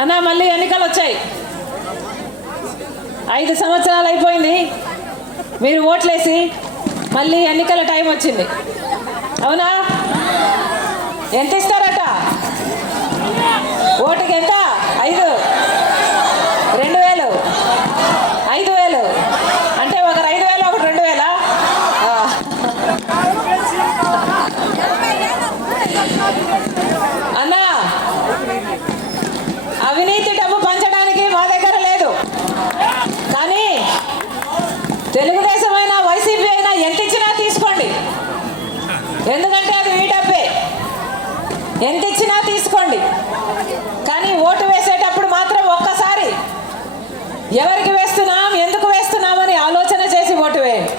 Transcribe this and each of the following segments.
అన్న మళ్ళీ ఎన్నికలు వచ్చాయి. ఐదు సంవత్సరాలు అయిపోయింది. మీరు ఓట్లేసి మళ్ళీ ఎన్నికల టైం వచ్చింది. అవునా? ఎంత ఇస్తారట? ఓటుకి ఎంత ఐదు రెండు వేలు ఐదు వేలు అంటే ఒకరు ఐదు వేలు ఒకటి రెండు వేలా ఆ. అన్నా అవినీతి డబ్బు పంచడానికి మా దగ్గర లేదు కానీ తెలుగుదేశం అయినా వైసీపీ అయినా ఎంత ఇచ్చినా తీసుకోండి ఎందుకంటే అది మీ డబ్బే ఎంత ఇచ్చినా తీసుకోండి. కానీ ఓటు వేసేటప్పుడు మాత్రం ఒక్కసారి ఎవరికి వేస్తున్నాం ఎందుకు వేస్తున్నామని ఆలోచన చేసి ఓటు వేయండి.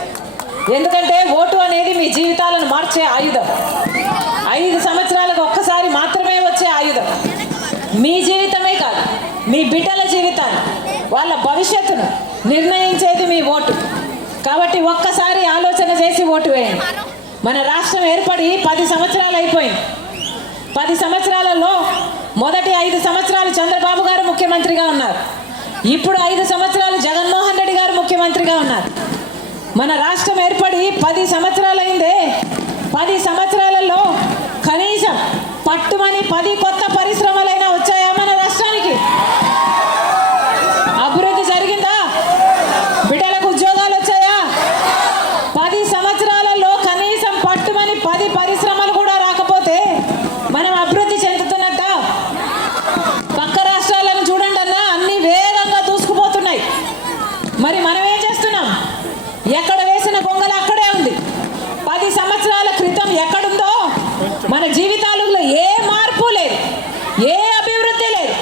ఎందుకంటే ఓటు అనేది మీ జీవితాలను మార్చే ఆయుధం. ఐదు సంవత్సరాలకు ఒక్కసారి మాత్రమే వచ్చే ఆయుధం. మీ జీవితమే కాదు మీ బిడ్డల జీవితాన్ని వాళ్ళ భవిష్యత్తును నిర్ణయించేది మీ ఓటు. కాబట్టి ఒక్కసారి ఆలోచన చేసి ఓటు వేయండి. మన రాష్ట్రం ఏర్పడి పది సంవత్సరాలు అయిపోయింది. పది సంవత్సరాలలో మొదటి ఐదు సంవత్సరాలు చంద్రబాబు గారు ముఖ్యమంత్రిగా ఉన్నారు. ఇప్పుడు ఐదు సంవత్సరాలు జగన్మోహన్ రెడ్డి గారు ముఖ్యమంత్రిగా ఉన్నారు. మన రాష్ట్రం ఏర్పడి పది సంవత్సరాలైందే. పది సంవత్సరాలలో కనీసం పట్టుమని పది కొత్త పరిశ్రమలైనా వచ్చాయా మన రాష్ట్రానికి అభివృద్ధి జరిగిందా బిడ్డలకు ఉద్యోగాలు వచ్చాయా పది సంవత్సరాలలో కనీసం పట్టుమని పది పరిశ్రమలు కూడా రాకపోతే మనం అభివృద్ధి చెందుతున్నట్ట పక్క రాష్ట్రాలను చూడండి అన్న అన్ని వేగంగా దూసుకుపోతున్నాయి మరి మనం ఏం చేస్తున్నాం ఎక్కడ వేసిన గొంగలు అక్కడే ఉంది పది సంవత్సరాల క్రితం ఎక్కడుందో మన జీవితాలలో ఏ మార్పు లేదు ఏ అభివృద్ధి లేదు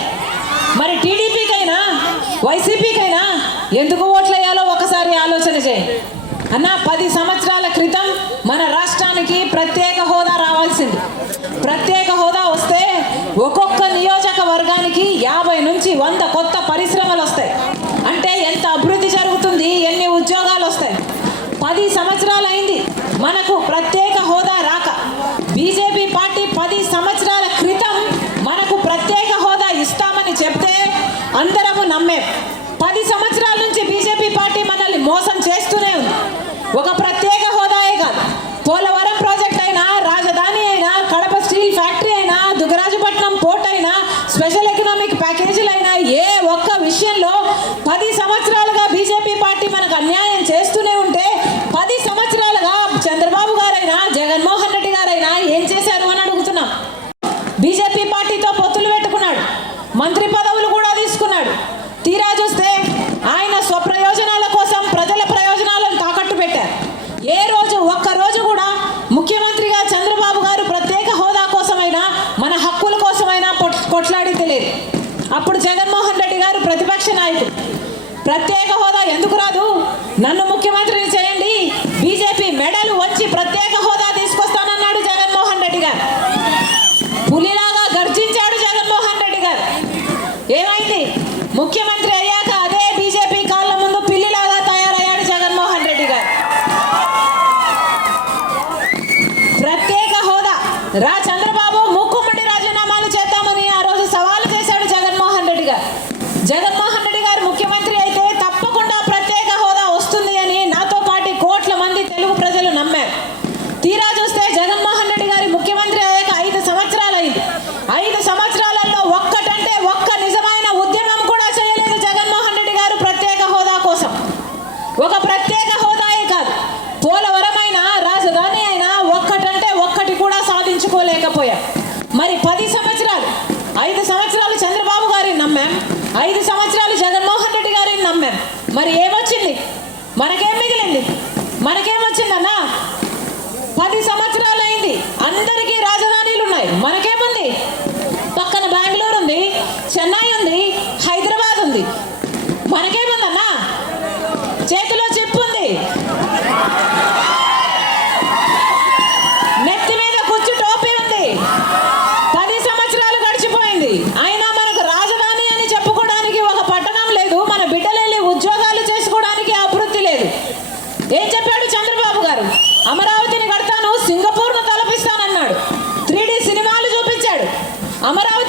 మరి టీడీపీకైనా వైసీపీకైనా ఎందుకు ఓట్లేయాలో ఒకసారి ఆలోచన చేయండి అన్న పది సంవత్సరాల క్రితం మన రాష్ట్రానికి ప్రత్యేక హోదా రావాల్సింది ప్రత్యేక హోదా వస్తే ఒక్కొక్క నియోజకవర్గానికి యాభై నుంచి వంద కొత్త పరిశ్రమలు వస్తాయి. అంటే ఎంత అభివృద్ధి జరుగుతుంది ఎన్ని ఉద్యోగాలు వస్తాయి. పది సంవత్సరాలు అయింది. మనకు ప్రత్యేక హోదా రాక. బీజేపీ పార్టీ పది సంవత్సరాల క్రితం మనకు ప్రత్యేక హోదా ఇస్తామని చెప్తే అందరము నమ్మే. ప్రత్యేక హోదా ఎందుకు రాదు? నన్ను ముఖ్యమంత్రి నమ్మలేకపోయాం మరి పది సంవత్సరాలు ఐదు సంవత్సరాలు చంద్రబాబు గారిని నమ్మాం. ఐదు సంవత్సరాలు జగన్మోహన్ రెడ్డి గారిని నమ్మాం. మరి ఏమొచ్చింది? మనకేం మిగిలింది? మనకేమొచ్చిందన్నా? పది సంవత్సరాలు అయింది. అందరికీ రాజధానీలు ఉన్నాయి. మనకేముంది? పక్కన బెంగళూరు ఉంది చెన్నై ఉంది హైదరాబాద్ ఉంది. మనకేముందన్నా? చేతిలో అమరావతి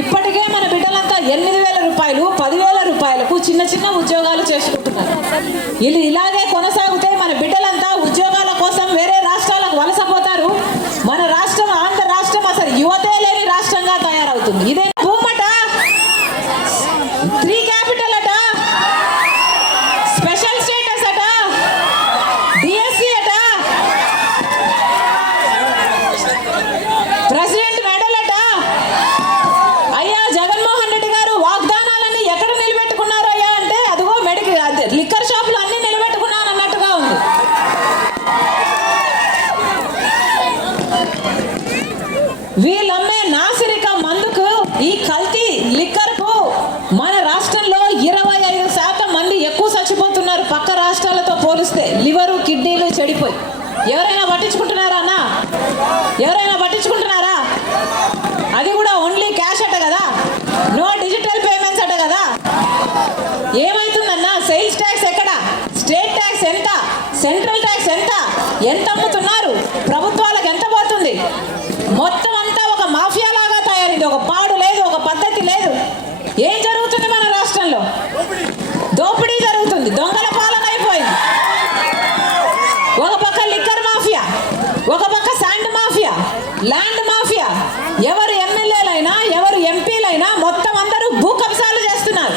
ఇప్పటికే మన బిడ్డలంతా ఎనిమిది వేల రూపాయలు పదివేల రూపాయలకు చిన్న చిన్న ఉద్యోగాలు చేసుకుంటున్నారు. వీళ్ళు ఇలాగే కొనసాగితే మన బిడ్డలంతా ఉద్యోగాల కోసం వేరే రాష్ట్రాలకు వలసపోతారు మన రాష్ట్రం ఆంధ్ర రాష్ట్రం అసలు యువతే లేని రాష్ట్రంగా తయారవుతుంది. ఇదే ఎవరైనా పట్టించుకుంటున్నారా అన్న? ఎవరైనా పట్టించుకుంటున్నారా? అది కూడా ఓన్లీ క్యాష్ అట కదా? నో డిజిటల్ పేమెంట్స్ అట కదా? ఏమైతుందన్నా? సేల్స్ ట్యాక్స్ ఎక్కడ? స్టేట్ ట్యాక్స్ ఎంత? సెంట్రల్ ట్యాక్స్ ఎంత? ఎంత అమ్ముతున్నారు? ప్రభుత్వాలకు ఎంత పోతుంది? మొత్తం ల్యాండ్ మాఫియా. ఎవరు ఎమ్మెల్యేలైనా ఎవరు ఎంపీలైనా మొత్తం అందరూ భూ కబ్జాలు చేస్తున్నారు.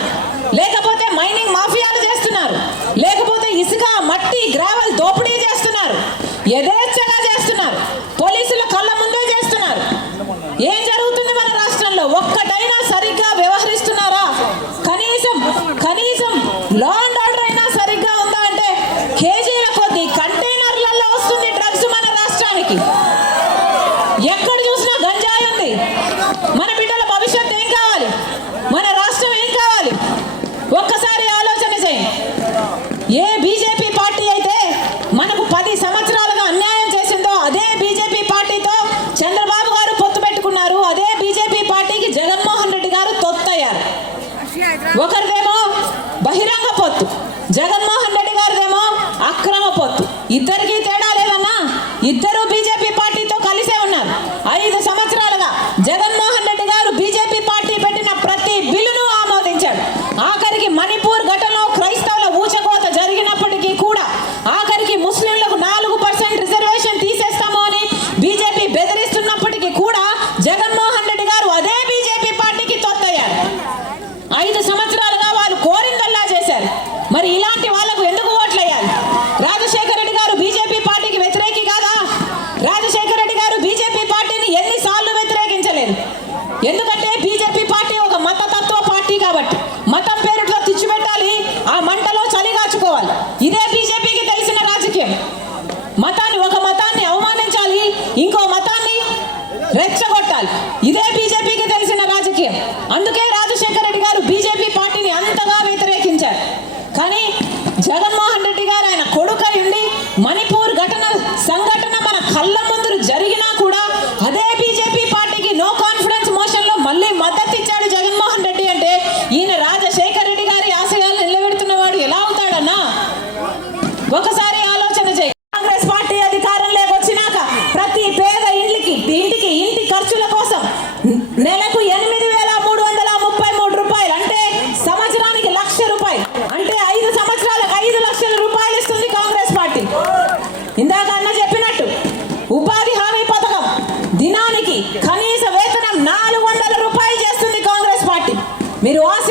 లేకపోతే మైనింగ్ మాఫియాలు చేస్తున్నారు. లేకపోతే ఇసుక మట్టి గ్రావెల్ దోపిడీ చేస్తున్నారు. ఎదే ఇద్దరు ఇంకో మతాన్ని రెచ్చగొట్టాలి ఇదే బీజేపీకి తెలిసిన రాజకీయం అందుకే కనీస వేతనం నాలుగు వందల రూపాయలు చేస్తుంది కాంగ్రెస్ పార్టీ. మీరు ఆశ